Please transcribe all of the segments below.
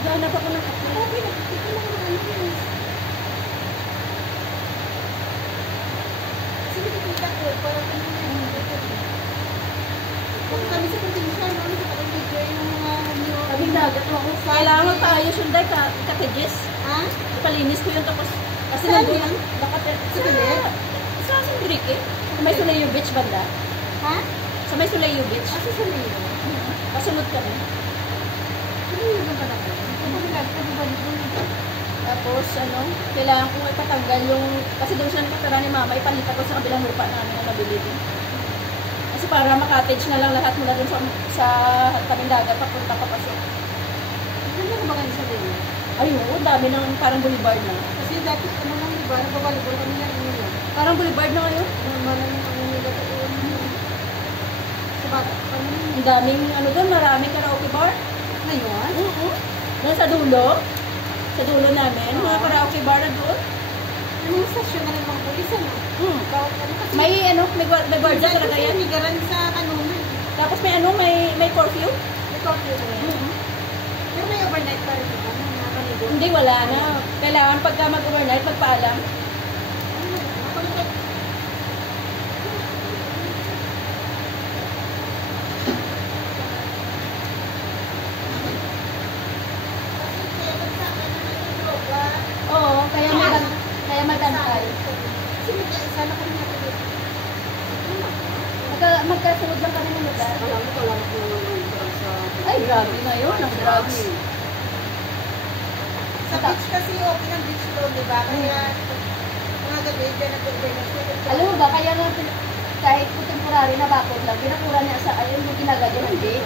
Naghanap ako ng kape. Okay, nakikita lang naman ano. Sige, nakikita ko. Parang kung kami sa probinsya, no? Nakapag-video yung mga kaming dagat mo ako. Kailangan pa ayos yung day ka-pages. Ha? Palinis ko yun tapos. Kasi saan nandun yan? Sa Tulit? Sa Sandrik eh. Sa may Sulayo Beach banda. Ha? Sa may Sulayo Beach. Sa Sulayo? Kasunod kami. Sulayo ba na ko? Tapos, kailangan kong ipatanggal yung, kasi doon siya nakatara ni mama, ipalitan ko sa kabilang lupa namin na nabili din. Kasi para makatage na lang lahat mula doon sa tabing dagat, papunta pa pasok. Ano ba ganyan sa Leo? Ayun, dami ng parang boulevard na. Kasi dati, lang, diba, nagbabalibol kami na rin. Parang boulevard na ngayon. Normal lang ang nila doon. Sa bata, ang daming, doon, maraming karaoke bar. Ngayon? Doon sa dulo. Sa dulo namin, mga karaoke bar na doon. Anong stasyon na naman pulis, ano? May guardia talaga yan. May garan sa kanunan. Tapos may curfew. May curfew na yan. Pero may overnight pa rin ito. Hindi, wala na. Kailangan pagka mag-overnight, magpaalam. Oo, kaya magantay. Sana kami natin. Magkasunod lang kami ng lugar. Alam ko lang sa... Ay, grabe ngayon, ang drugs. Sa beach kasi okay ng beach road, di ba? Kaya mga gabi dyan Alam mo ba, kaya nga kahit po temporary na bakod lang, pinakura niya sa ayun yung ginagadya ng day.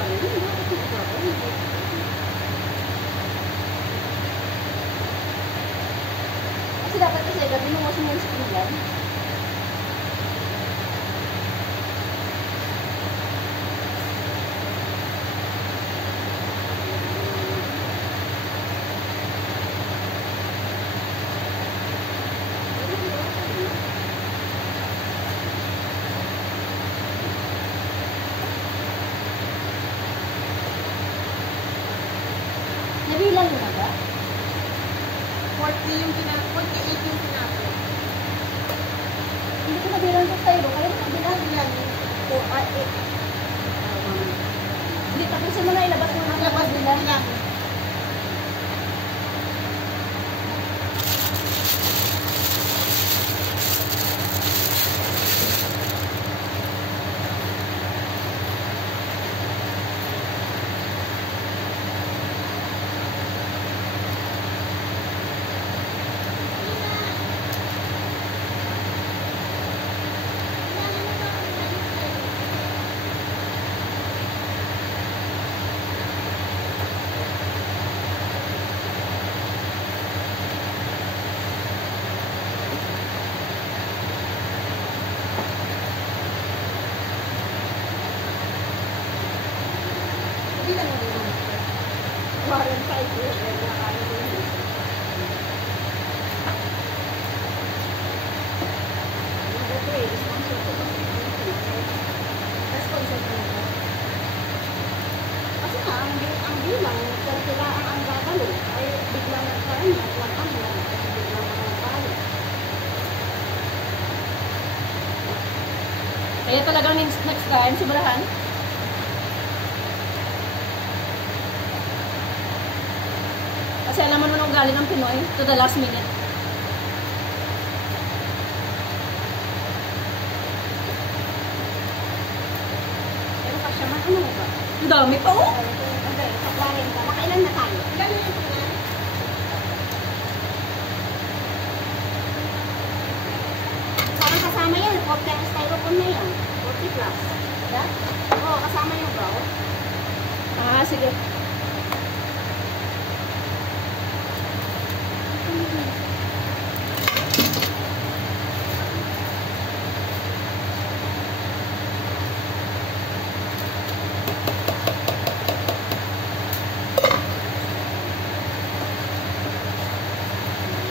Kasi dapat kasi gabi nung wasin yung screen yan. Nabilang yun na ba? 48 yung pinako. Hindi ko nabilang sa styro, kaya nabilang. Yan. 4, 8. Hindi, tapusin mo na ilabas mo na Labas nabilang. lang. Kasi nga, ang bilang, kung sila ang gagalo, ay biglang nagkaroon at lang biglang nagkaroon. Kaya talagang next time, sobrahan. Kasi alam mo nung galing ng Pinoy, to the last minute. Pero pa siya man, ano ba? Ang dami pa, oh! Okay, saklarin ka. Nakailan na tayo? Ilan na yung pinag? Kasama yan. 40 ang styrofoam na yan. 40 plus. Yeah? sige.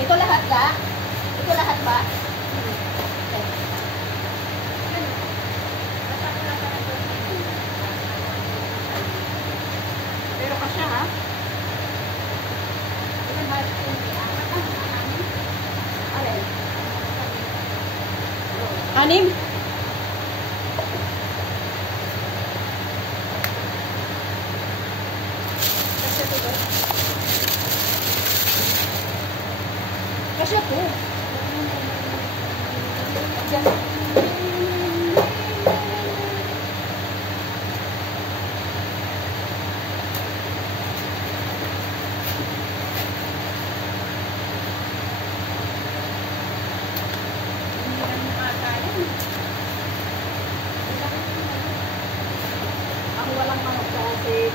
Ito lahat ka? Ito lahat ba? Okay. Pero kasya ha? Anim? Kasya po. Diyan. Ako walang manok kasi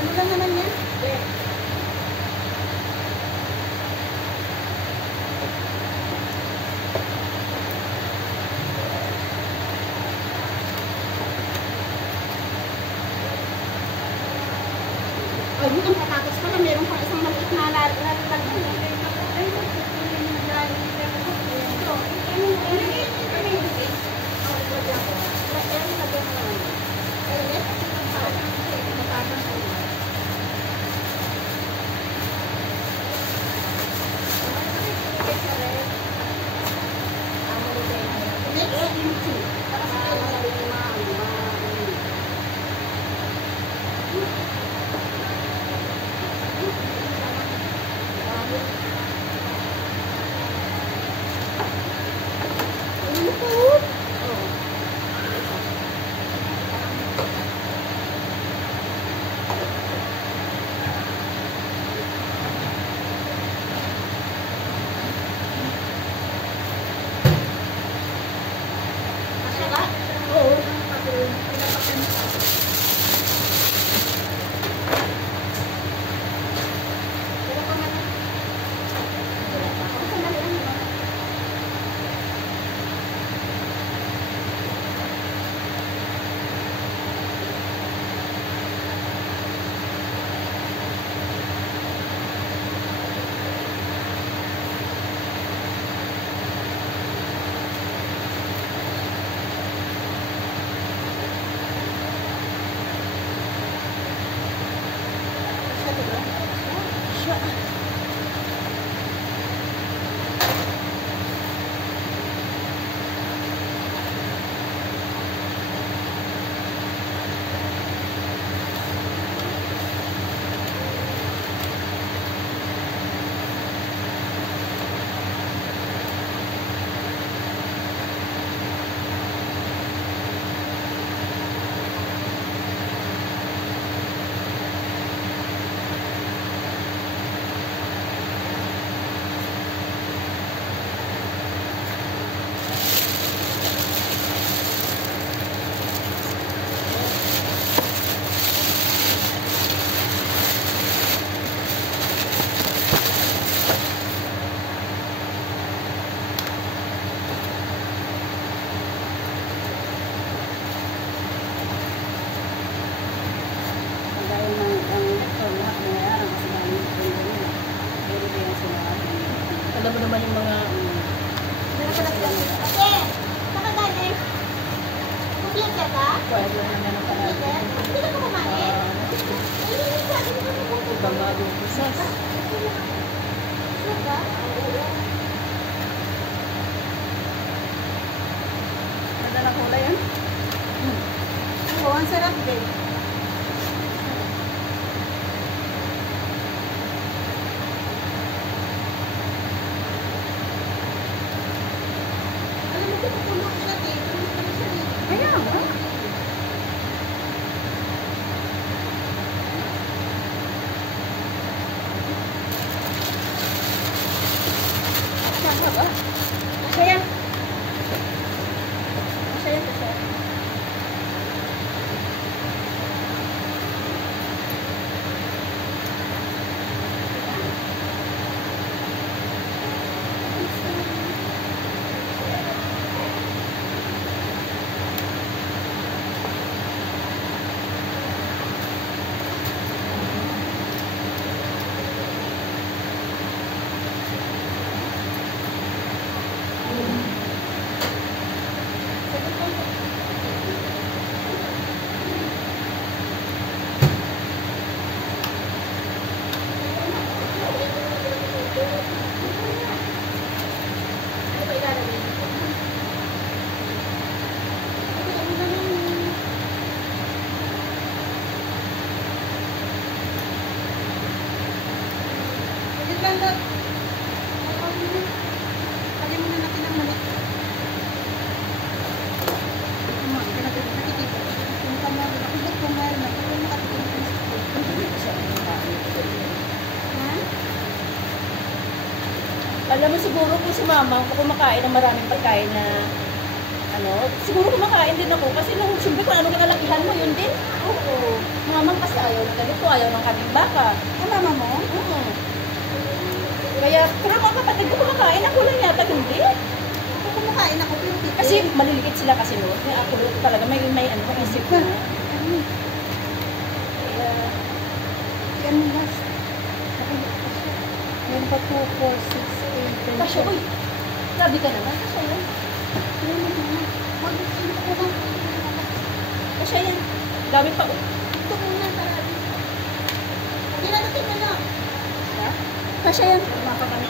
ano lang naman yan? Ay, yung patatas pala, meron pang isang maliit na lalagyan. Alam mo naman yung mga kwento na naman parang ibang mga business. Madalang kulay yan? Oo, ang sarap din. Kaya ba? Kaya mulat. Kali mo na natin ang mulat. Nakikita. Kung kamar, nakikita ko mahal na. Kung nakikita ko ha? Alam mo siguro kung si mama, kung kumakain ng maraming pagkain na siguro kumakain din ako. Kasi nung siyempre kung anong kalakihan mo, yun din. Oo. Mamang kasi ayaw ng ganito, ayaw ng kaming baka. Ang mama mo? Oo. Kaya, pero mga kapatid ko kumakain, ako lang yata hindi. Kung kumakain ako, pero hindi. Kasi maliliit sila kasi no. Ako talaga may isip na. Kaya, Yan last. Yan pa 2, 4, 6, 8, 10. kasya, uy, grabe ka naman. Kasya yan. Kasya yan. Dami pa. Ito muna, tara. Hindi na natin na lang. Ha? Kasya yan. Mapapanood.